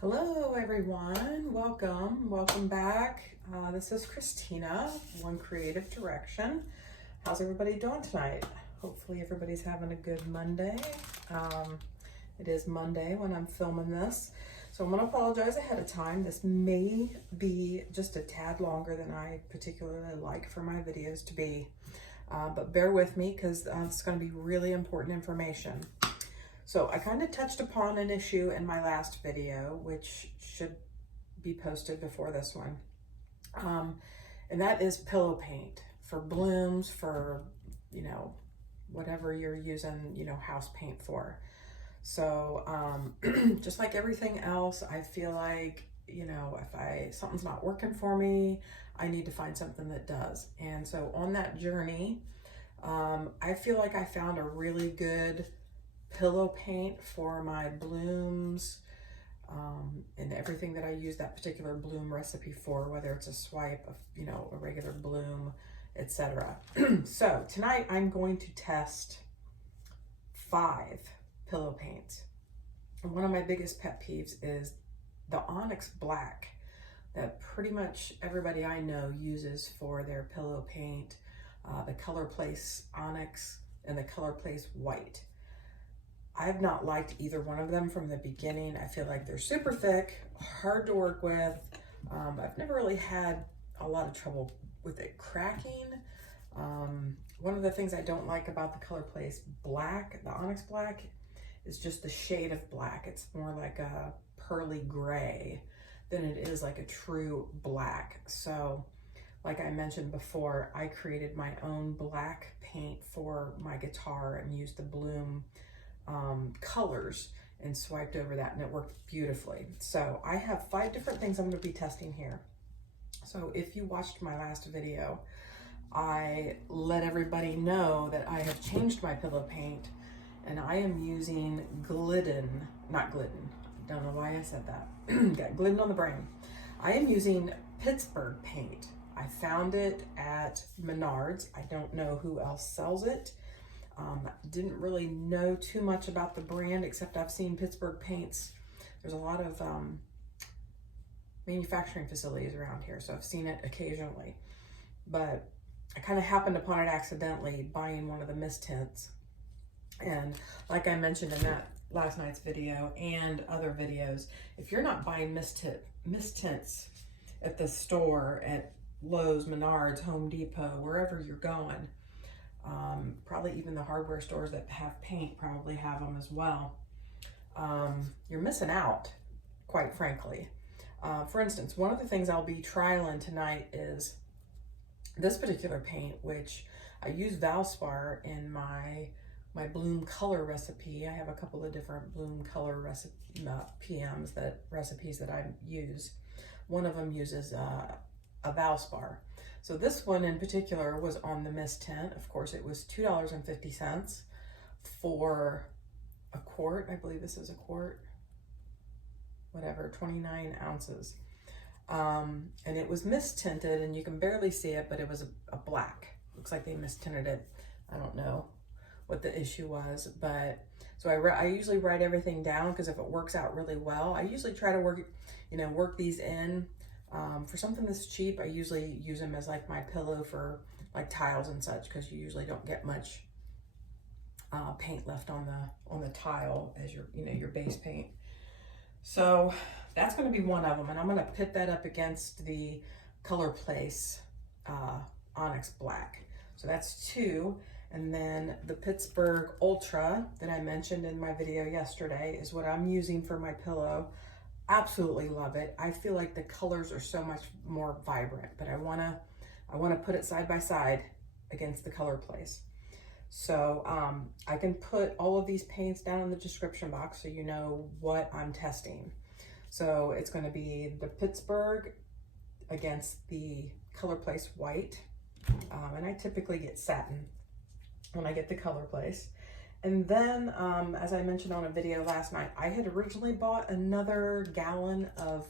Hello everyone, welcome back. This is Christina, One Creative Direction. How's everybody doing tonight? Hopefully everybody's having a good Monday. It is Monday when I'm filming this, so I'm going to apologize ahead of time. This may be just a tad longer than I particularly like for my videos to be, but bear with me because it's going to be really important information. So I kind of touched upon an issue in my last video, which should be posted before this one. And that is pillow paint for blooms, for, whatever you're using, house paint for. So just like everything else, I feel like, if something's not working for me, I need to find something that does. And so on that journey, I feel like I found a really good pillow paint for my blooms and everything that I use that particular bloom recipe for, whether it's a swipe of, a regular bloom, etc. So tonight I'm going to test 5 pillow paints. And one of my biggest pet peeves is the Onyx black that pretty much everybody I know uses for their pillow paint, the Color Place Onyx and the Color Place white. I've not liked either one of them from the beginning. I feel like they're super thick, hard to work with. I've never really had a lot of trouble with it cracking. One of the things I don't like about the Color Place black, the Onyx black, is just the shade of black. It's more like a pearly gray than it is like a true black. So like I mentioned before, I created my own black paint for my guitar and used the bloom colors and swiped over that, and it worked beautifully. So I have 5 different things I'm going to be testing here. So if you watched my last video, I let everybody know that I have changed my pillow paint and I am using not Glidden. Don't know why I said that. Got Glidden on the brain. I am using Pittsburgh paint. I found it at Menards. I don't know who else sells it. Didn't really know too much about the brand, except I've seen Pittsburgh paints. There's a lot of manufacturing facilities around here, so I've seen it occasionally. But I kind of happened upon it accidentally buying one of the mistints. And like I mentioned in that last night's video and other videos, if you're not buying mistints at the store, at Lowe's, Menards, Home Depot, wherever you're going, probably even the hardware stores that have paint probably have them as well. You're missing out, quite frankly. For instance, one of the things I'll be trialing tonight is this particular paint, which I use Valspar in my bloom color recipe. I have a couple of different bloom color recipes that I use. One of them uses a Valspar. So this one in particular was on the mistint. Of course, it was $2.50 for a quart. I believe this is a quart, whatever, 29 ounces. And it was mistinted, and you can barely see it, but it was a black. Looks like they mistinted it. I don't know what the issue was, but so I usually write everything down, because if it works out really well, I usually try to work these in. For something this cheap, I usually use them as like my pillow for like tiles and such, because you usually don't get much paint left on the tile as your base paint. So that's going to be one of them, and I'm going to pit that up against the Color Place Onyx Black. So that's 2, and then the Pittsburgh Ultra that I mentioned in my video yesterday is what I'm using for my pillow. Absolutely love it. I feel like the colors are so much more vibrant, but I wanna put it side by side against the Color Place. So I can put all of these paints down in the description box so you know what I'm testing. So it's going to be the Pittsburgh against the Color Place white, and I typically get satin when I get the Color Place. And then, as I mentioned on a video last night, I had originally bought another gallon of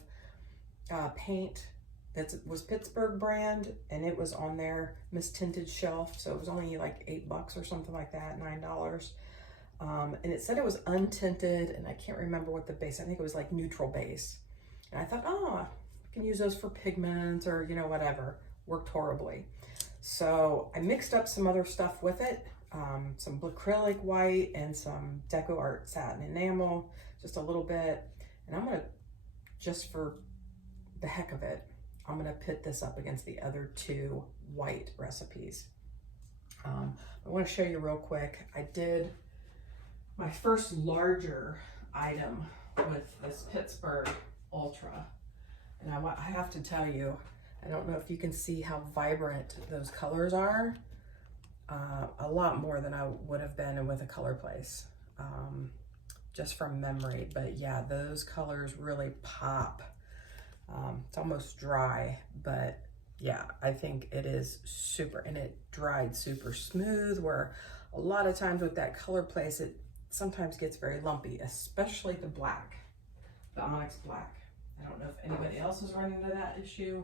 paint that was Pittsburgh brand, and it was on their mistinted shelf. So it was only like $8 or something like that, $9. And it said it was untinted, and I can't remember what the base, I think it was like neutral base. And I thought, oh, I can use those for pigments or, you know, whatever. Worked horribly. So I mixed up some other stuff with it, some Blickrylic white and some Deco Art Satin enamel, just a little bit. And I'm gonna, just for the heck of it, I'm gonna pit this up against the other two white recipes. I wanna show you real quick. I did my first larger item with this Pittsburgh Ultra. And I have to tell you, I don't know if you can see how vibrant those colors are. A lot more than I would have been with a color place, just from memory. But yeah, those colors really pop. It's almost dry, but yeah, I think it is super, and it dried super smooth, where a lot of times with that color place, it sometimes gets very lumpy, especially the black, the Onyx black. I don't know if anybody else is running into that issue.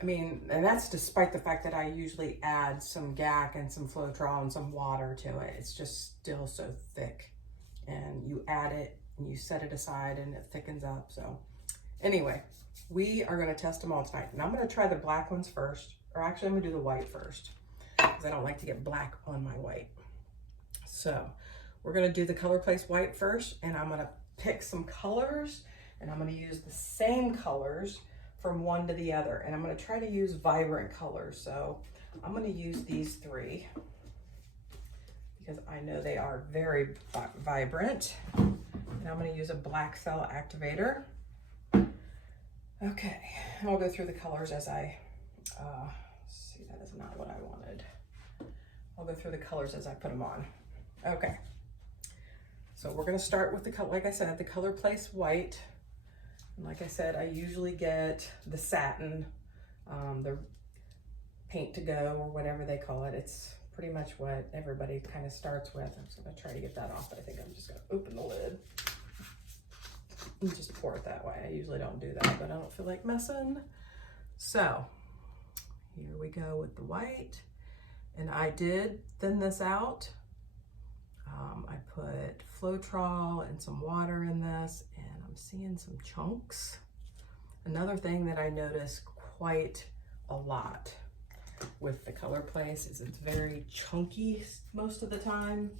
I mean, and that's despite the fact that I usually add some GAC and some Floetrol and some water to it. It's just still so thick, and you add it and you set it aside and it thickens up. So anyway, we are going to test them all tonight, and I'm going to try the black ones first, or actually I'm going to do the white first, because I don't like to get black on my white. So we're going to do the color place white first, and I'm going to pick some colors, and I'm going to use the same colors from one to the other, and I'm going to try to use vibrant colors. So I'm going to use these three because I know they are very vibrant, and I'm going to use a black cell activator. Okay, and I'll go through the colors as I see, that is not what I wanted. I'll go through the colors as I put them on. Okay, so we're going to start with the color, like I said, the color place white. And like I said, I usually get the satin, the paint to go, or whatever they call it. It's pretty much what everybody kind of starts with. I'm just going to try to get that off, but I think I'm just going to open the lid and just pour it that way. I usually don't do that, but I don't feel like messing. So here we go with the white. And I did thin this out. I put Floetrol and some water in this, and I'm seeing some chunks. Another thing that I notice quite a lot with the color place is it's very chunky most of the time.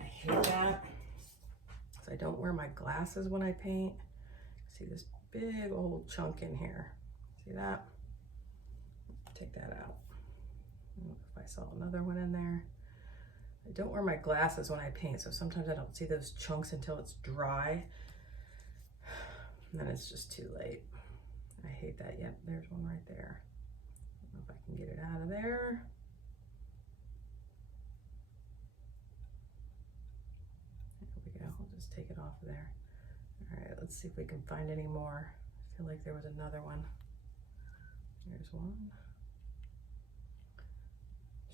I hate that. So I don't wear my glasses when I paint. See this big old chunk in here. See that? Take that out. If I saw another one in there. I don't wear my glasses when I paint, so sometimes I don't see those chunks until it's dry. And then it's just too late. I hate that. Yep, there's one right there. I don't know if I can get it out of there. There we go. I'll just take it off of there. All right, let's see if we can find any more. I feel like there was another one. There's one.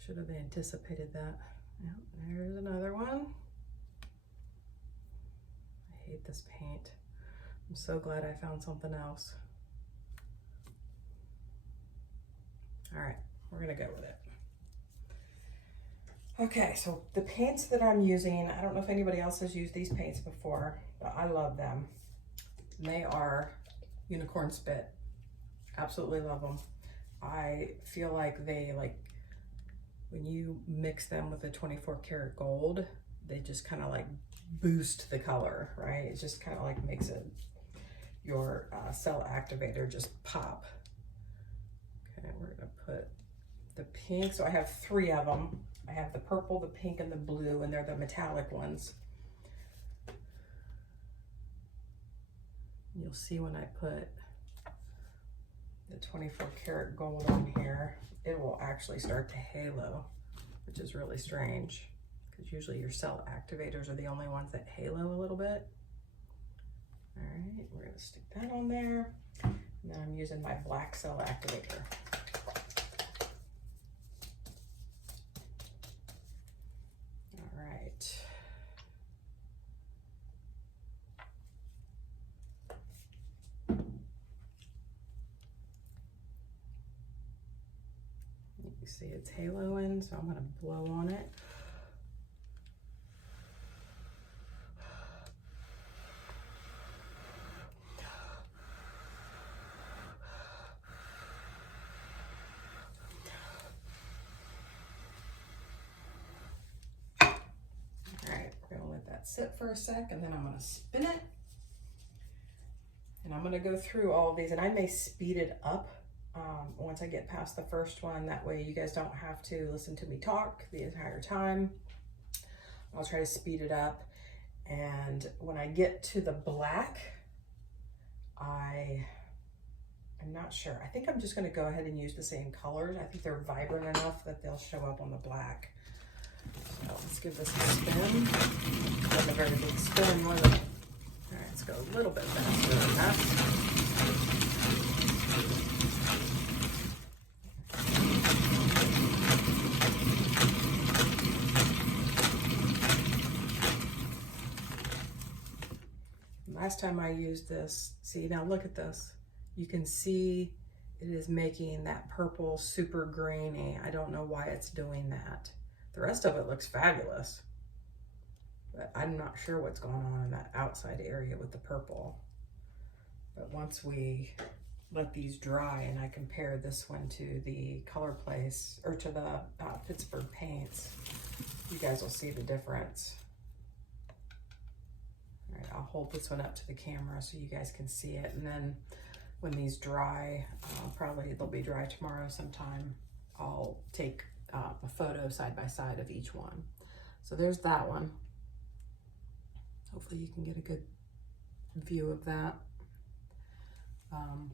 Should have anticipated that. Yep, there's another one. I hate this paint. I'm so glad I found something else. All right, we're gonna go with it. Okay, so the paints that I'm using, I don't know if anybody else has used these paints before, but I love them. They are Unicorn Spit. Absolutely love them. I feel like they, when you mix them with the 24 karat gold, they just kind of like boost the color, right? It just kind of like makes it, your cell activator just pop. Okay, we're gonna put the pink. So I have three of them. I have the purple, the pink, and the blue, and they're the metallic ones. You'll see when I put the 24 karat gold on here, it will actually start to halo, which is really strange because usually your cell activators are the only ones that halo a little bit. All right, we're gonna stick that on there. And then I'm using my black cell activator. All right. You see it's haloing, so I'm gonna blow on it. All right, we're gonna let that sit for a sec, and then I'm gonna spin it. And I'm gonna go through all of these, and I may speed it up once I get past the first one. That way you guys don't have to listen to me talk the entire time. I'll try to speed it up. And when I get to the black, I'm not sure. I think I'm just gonna go ahead and use the same colors. I think they're vibrant enough that they'll show up on the black. So let's give this a spin. Not a very big spin. All right, let's go a little bit faster than that. Last time I used this, see, now look at this. You can see it is making that purple super grainy. I don't know why it's doing that. The rest of it looks fabulous, but I'm not sure what's going on in that outside area with the purple. But once we let these dry and I compare this one to the Color Place, or to the Pittsburgh paints, you guys will see the difference. All right, I'll hold this one up to the camera so you guys can see it. And then when these dry, probably they'll be dry tomorrow sometime, I'll take a photo side by side of each one. So there's that one. Hopefully you can get a good view of that.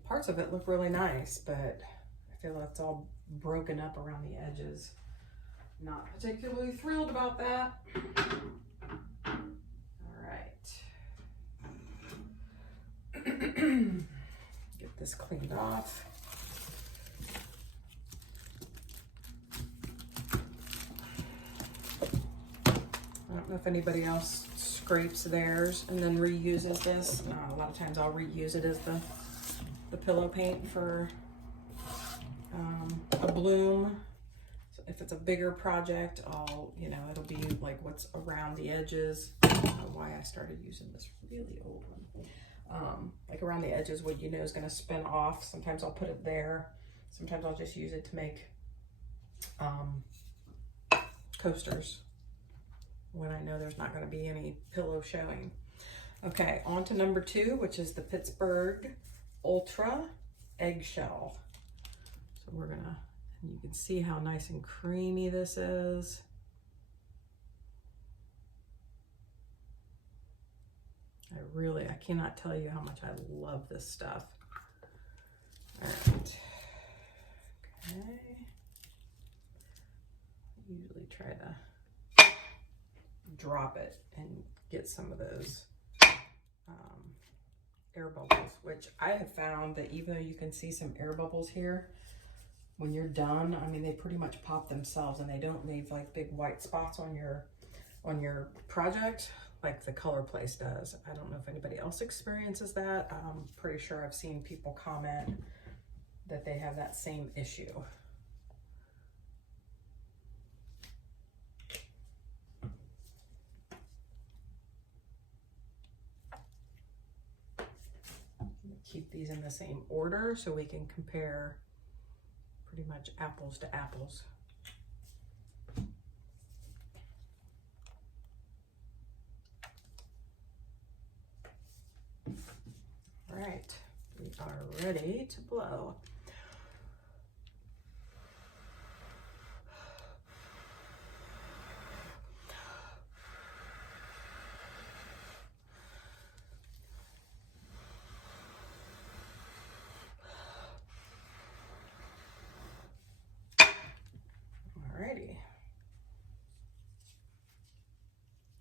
Parts of it look really nice, but I feel it's all broken up around the edges. Not particularly thrilled about that. All right. Get this cleaned off. I don't know if anybody else scrapes theirs and then reuses this. A lot of times I'll reuse it as the pillow paint for a bloom. So if it's a bigger project, it'll be like what's around the edges. I don't know why I started using this really old one. Like around the edges, what you know is going to spin off. Sometimes I'll put it there. Sometimes I'll just use it to make coasters when I know there's not going to be any pillow showing. Okay, on to number 2, which is the Pittsburgh Ultra Eggshell. So we're gonna, and you can see how nice and creamy this is. I cannot tell you how much I love this stuff. All right. Okay. I usually try to drop it and get some of those air bubbles, which I have found that even though you can see some air bubbles here, when you're done, I mean, they pretty much pop themselves and they don't leave like big white spots on your project like the Color Place does. I don't know if anybody else experiences that. I'm pretty sure I've seen people comment that they have that same issue. Keep these in the same order so we can compare pretty much apples to apples. All right, we are ready to blow.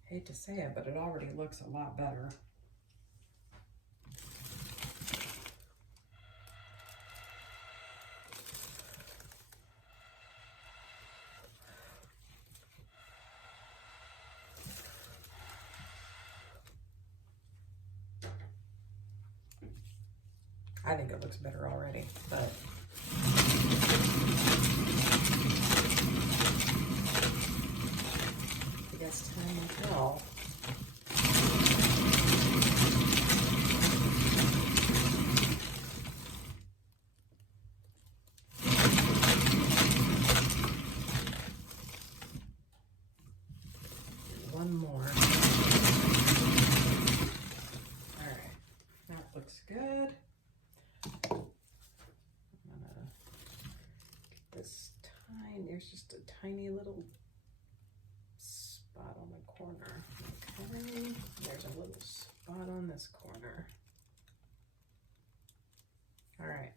Hate to say it, but it already looks a lot better. I think it looks better already, but I guess time will tell. One more. this corner. All right,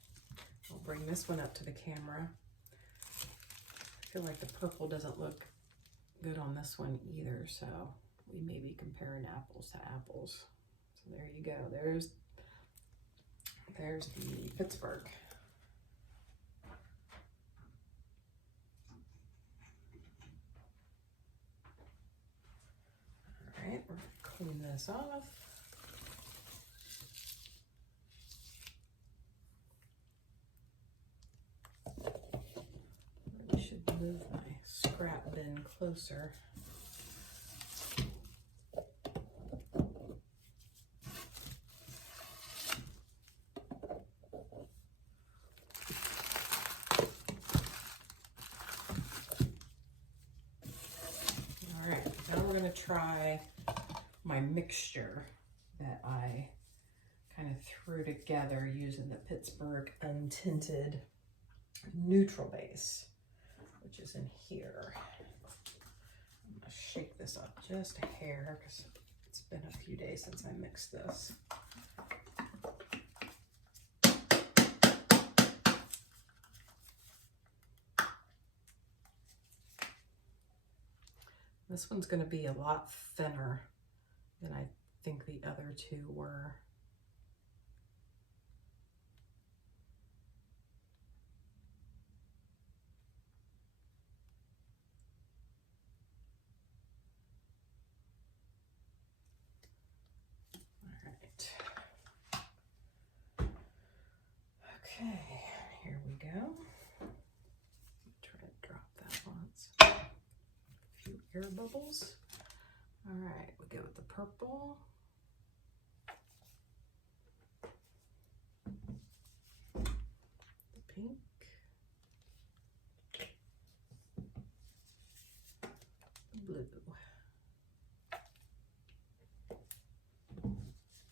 I'll bring this one up to the camera. I feel like the purple doesn't look good on this one either, so we may be comparing apples to apples. So there you go. There's the Pittsburgh. All right, we're gonna clean this off. Really should move my scrap bin closer. Try my mixture that I kind of threw together using the Pittsburgh untinted neutral base, which is in here. I'm gonna shake this up just a hair because it's been a few days since I mixed this. This one's going to be a lot thinner than I think the other two were. All right. Okay, here we go. Try to drop that once. Air bubbles. All right, we go with the purple. The pink. The blue.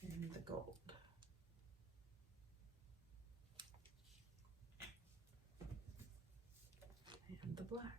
And the gold. And the black.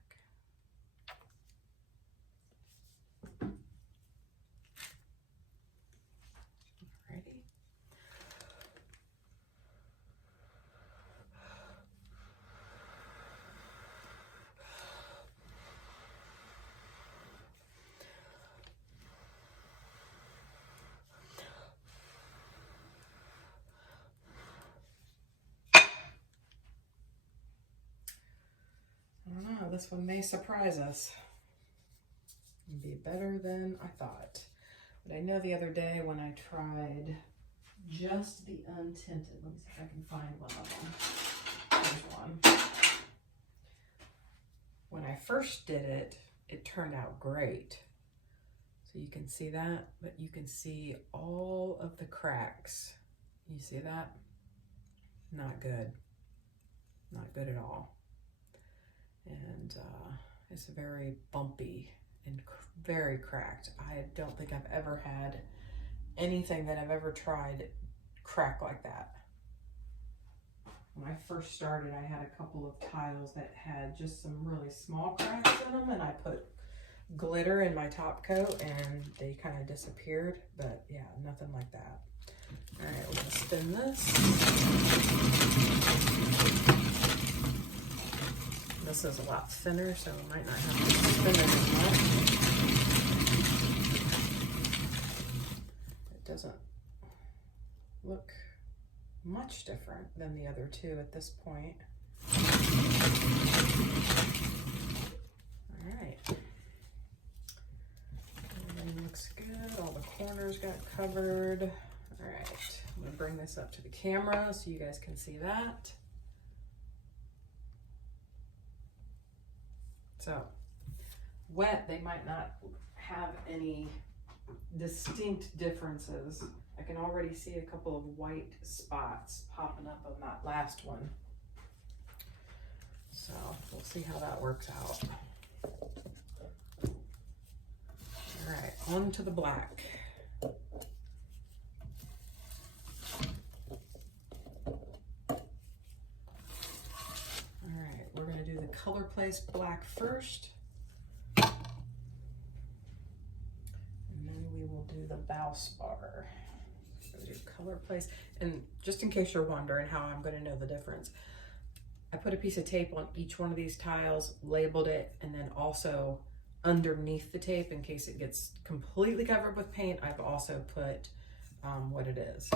I don't know, this one may surprise us and be better than I thought. But I know the other day when I tried just the untinted, let me see if I can find one of them. There's one. When I first did it, it turned out great. So you can see that, but you can see all of the cracks. You see that? Not good. Not good at all. And it's very bumpy and very cracked. I don't think I've ever had anything that I've ever tried crack like that. When I first started, I had a couple of tiles that had just some really small cracks in them, and I put glitter in my top coat and they kind of disappeared, but yeah, nothing like that. All right, we're gonna spin this. This is a lot thinner, so we might not have to spin it as much. It doesn't look much different than the other two at this point. All right. Everything looks good. All the corners got covered. All right. I'm gonna bring this up to the camera so you guys can see that. So, wet, they might not have any distinct differences. I can already see a couple of white spots popping up on that last one. So, we'll see how that works out. All right, on to the black. We're going to do the Color Place black first, and then we will do the Valspar. color place. And just in case you're wondering how I'm going to know the difference, I put a piece of tape on each one of these tiles, labeled it, and then also underneath the tape, in case it gets completely covered with paint, I've also put what it is.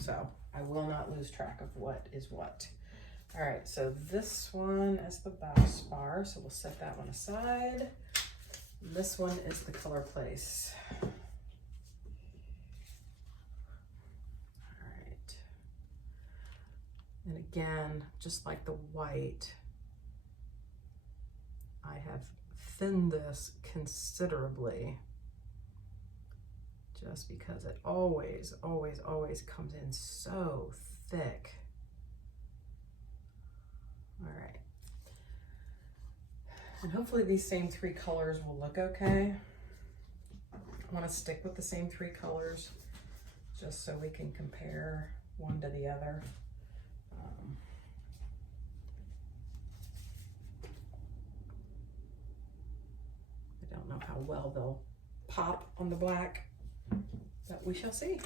So I will not lose track of what is what. All right, so this one is the Valspar, so we'll set that one aside. This one is the Color Place. All right. And again, just like the white, I have thinned this considerably just because it always comes in so thick. All right. And hopefully these same three colors will look okay. I want to stick with the same three colors just so we can compare one to the other. I don't know how well they'll pop on the black, but we shall see.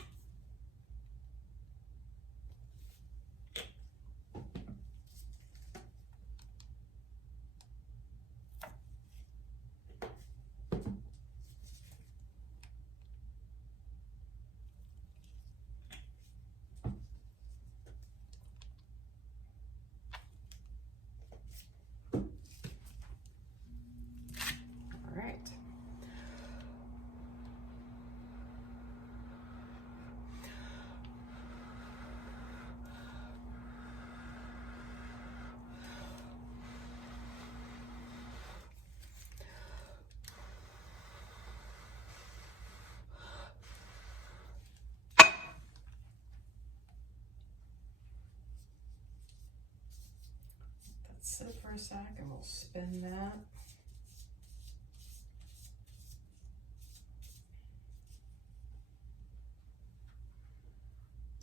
Sit for a sec and we'll spin that.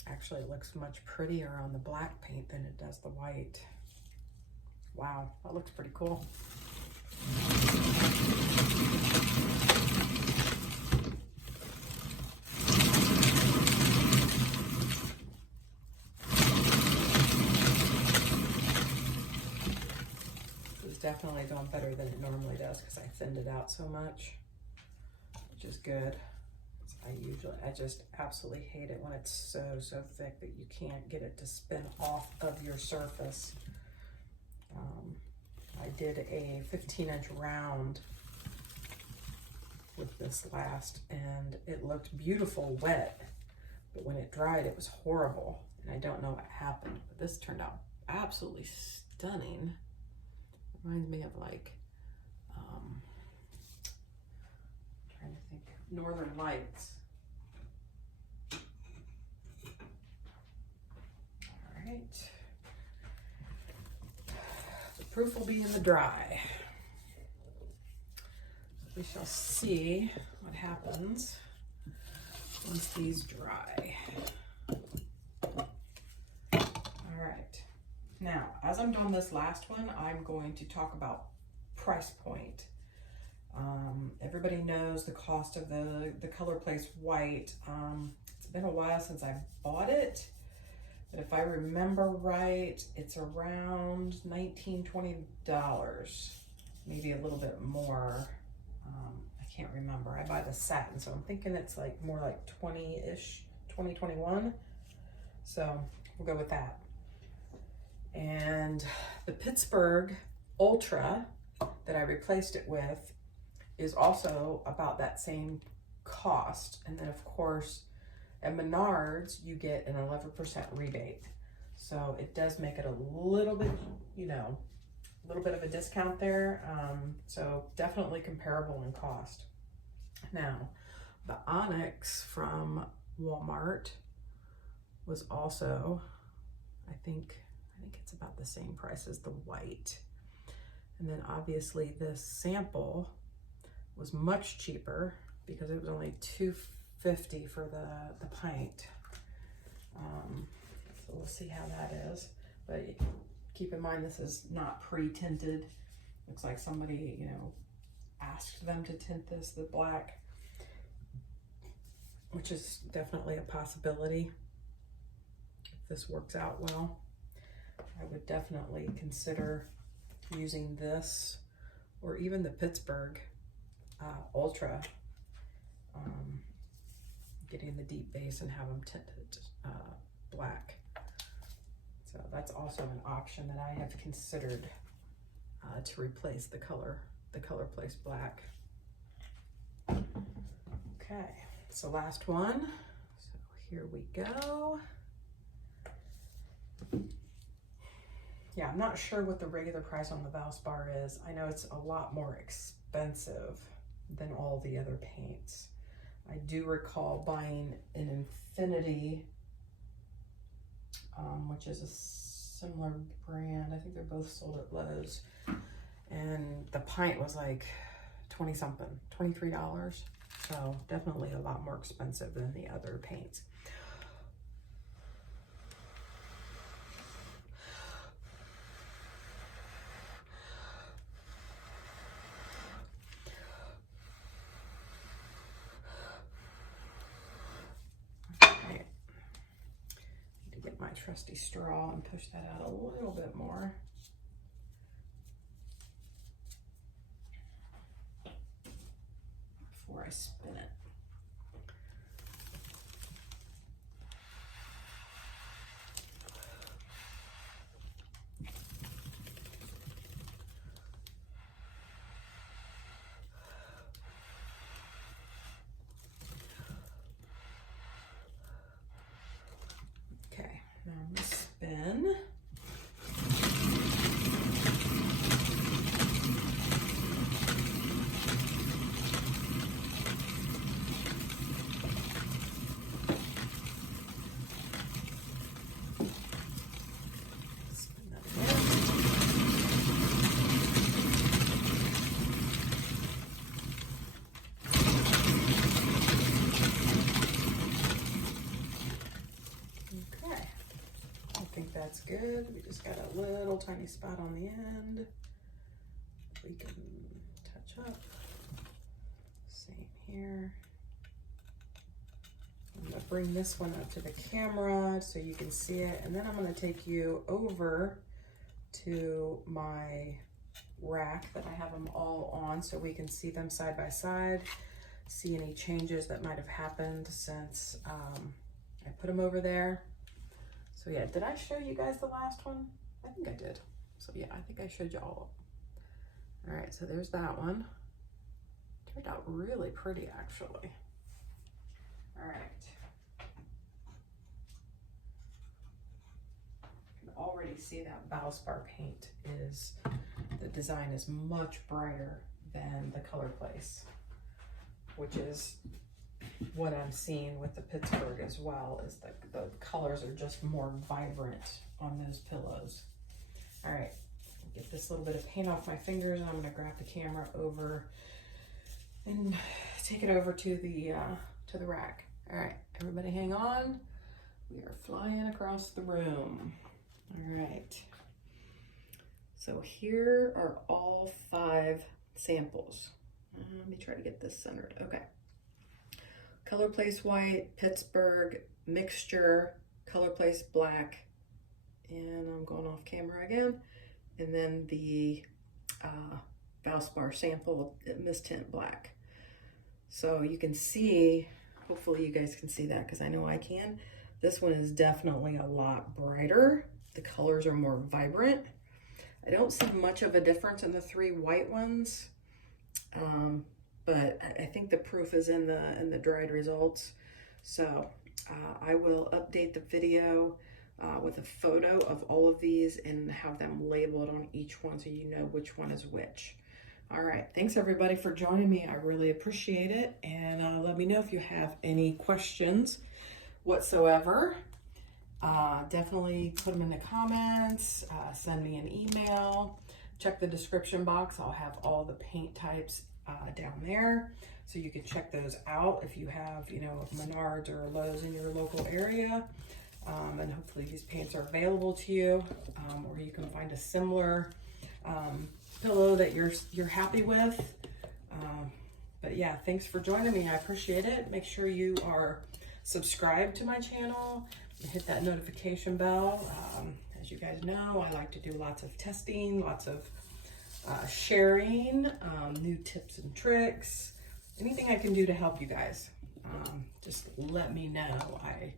Actually, it looks much prettier on the black paint than it does the white. Wow, that looks pretty cool. Definitely doing better than it normally does because I thinned it out so much, which is good. I just absolutely hate it when it's so thick that you can't get it to spin off of your surface. I did a 15-inch round with this last, and it looked beautiful wet, but when it dried, it was horrible, and I don't know what happened, but this turned out absolutely stunning. Reminds me of like, trying to think, Northern Lights. All right. The proof will be in the dry. We shall see what happens once these dry. Now, as I'm doing this last one, I'm going to talk about price point. Everybody knows the cost of the Color Place white. It's been a while since I bought it, but if I remember right, it's around $19, $20, maybe a little bit more. I can't remember. I buy the satin, so I'm thinking it's like more like 20-ish, 20, 21. So we'll go with that. And the Pittsburgh Ultra that I replaced it with is also about that same cost. And then of course at Menards you get an 11% rebate. So it does make it a little bit, you know, a little bit of a discount there. So definitely comparable in cost. Now, the Onyx from Walmart was also, I think it's about the same price as the white. And then obviously this sample was much cheaper because it was only $2.50 for the pint. So we'll see how that is. But keep in mind, this is not pre-tinted. Looks like somebody, you know, asked them to tint this the black, which is definitely a possibility. this works out well. I would definitely consider using this or even the Pittsburgh Ultra, getting the deep base and have them tinted black. So that's also an option that I have considered to replace the color Place black. Okay, so last one. So here we go. Yeah, I'm not sure what the regular price on the Valspar is. I know it's a lot more expensive than all the other paints. I do recall buying an Infinity, which is a similar brand. I think they're both sold at Lowe's. And the pint was like 20 something, $23. So definitely a lot more expensive than the other paints. Okay. Need to get my trusty straw and push that out a little bit more. Before I spin it. Okay, now I'm gonna spin. That's good. We just got a little tiny spot on the end we can touch up. Same here. I'm gonna bring this one up to the camera so you can see it, and then I'm gonna take you over to my rack that I have them all on so we can see them side by side, see any changes that might have happened since I put them over there. So yeah, did I show you guys the last one? I think I did. So yeah, I think I showed you all. All right, so there's that one. Turned out really pretty, actually. All right. You can already see that Valspar paint is, the design is much brighter than the Color Place, which is what I'm seeing with the Pittsburgh as well, is the colors are just more vibrant on those pillows. All right, get this little bit of paint off my fingers, and I'm gonna grab the camera over and take it over to the rack. All right, everybody hang on. We are flying across the room. All right. So here are all 5 samples. Let me try to get this centered. Okay. Color Place White, Pittsburgh Mixture, Color Place Black, and I'm going off camera again, and then the Valspar sample mistint Black. So you can see, hopefully you guys can see that because I know I can. This one is definitely a lot brighter. The colors are more vibrant. I don't see much of a difference in the 3 white ones. But I think the proof is in the dried results. So I will update the video with a photo of all of these and have them labeled on each one so you know which one is which. All right, thanks everybody for joining me. I really appreciate it. And let me know if you have any questions whatsoever. Definitely put them in the comments, send me an email, check the description box. I'll have all the paint types down there, so you can check those out if you have, you know, Menards or Lowe's in your local area, and hopefully these paints are available to you, or you can find a similar pillow that you're happy with. But yeah, thanks for joining me. I appreciate it. Make sure you are subscribed to my channel, hit that notification bell. As you guys know, I like to do lots of testing, lots of sharing, new tips and tricks, anything I can do to help you guys. Just let me know. I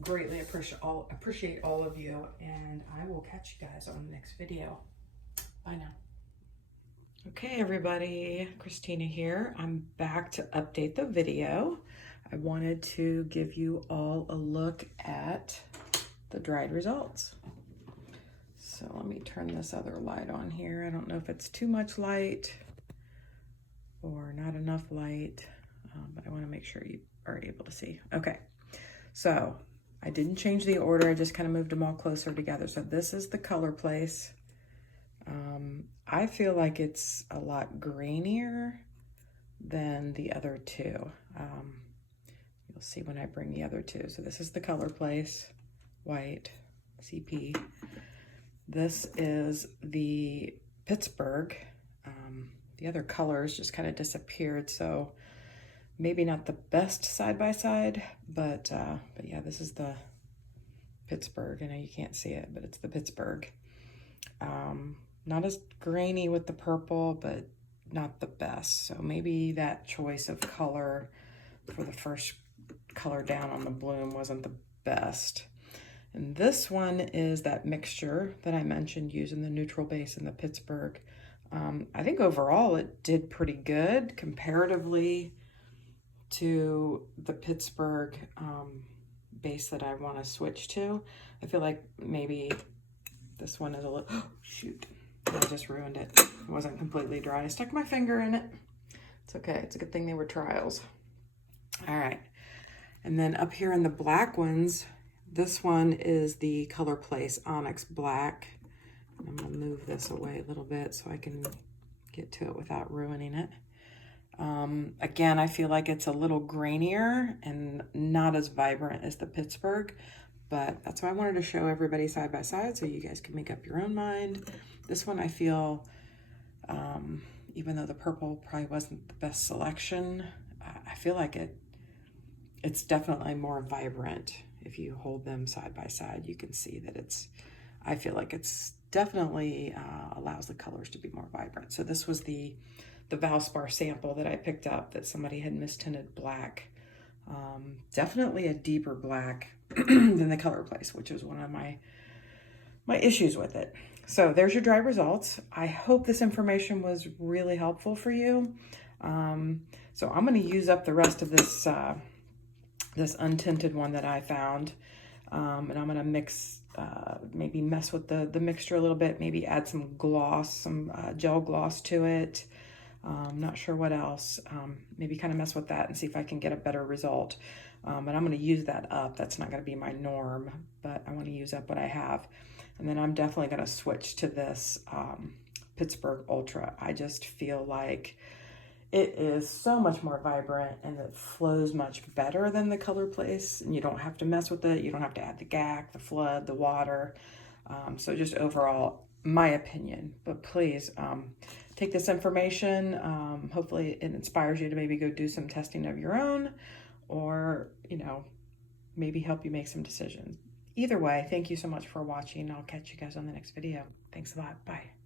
greatly appreciate all of you, and I will catch you guys on the next video. Bye now. Okay, everybody, Christina here. I'm back to update the video. I wanted to give you all a look at the dried results. So let me turn this other light on here. I don't know if it's too much light or not enough light, but I want to make sure you are able to see. Okay, so I didn't change the order. I just kind of moved them all closer together. So this is the color place. I feel like it's a lot grainier than the other two. You'll see when I bring the other two. So this is the color place, white, CP. This is the Pittsburgh. The other colors just kind of disappeared, so maybe not the best side by side, but yeah, this is the Pittsburgh. I know you can't see it, but it's the Pittsburgh. Not as grainy with the purple, but not the best. So maybe that choice of color for the first color down on the bloom wasn't the best. And this one is that mixture that I mentioned using the neutral base in the Pittsburgh. I think overall it did pretty good comparatively to the Pittsburgh base that I want to switch to. I feel like maybe this one is a little, oh, shoot, I just ruined it. It wasn't completely dry. I stuck my finger in it. It's okay. It's a good thing they were trials. All right. And then up here in the black ones, this one is the Color Place Onyx Black. I'm going to move this away a little bit so I can get to it without ruining it. Again, I feel like it's a little grainier and not as vibrant as the Pittsburgh, but that's why I wanted to show everybody side by side so you guys can make up your own mind. This one I feel, even though the purple probably wasn't the best selection, I feel like it's definitely more vibrant. If you hold them side by side, you can see that I feel like it's definitely allows the colors to be more vibrant. So this was the Valspar sample that I picked up that somebody had mistinted black. Definitely a deeper black than the Color Place, which was one of my issues with it. So there's your dry results. I hope this information was really helpful for you. So I'm going to use up the rest of this this untinted one that I found, and I'm going to mix, maybe mess with the mixture a little bit, maybe add some gloss, some gel gloss to it. Not sure what else. Maybe kind of mess with that and see if I can get a better result. And I'm going to use that up. That's not going to be my norm, but I want to use up what I have. And then I'm definitely going to switch to this Pittsburgh Ultra. I just feel like it is so much more vibrant and it flows much better than the Color Place. And you don't have to mess with it. You don't have to add the gack, the flood, the water. So just overall, my opinion. But please take this information. Hopefully it inspires you to maybe go do some testing of your own, or, you know, maybe help you make some decisions. Either way, thank you so much for watching. I'll catch you guys on the next video. Thanks a lot. Bye.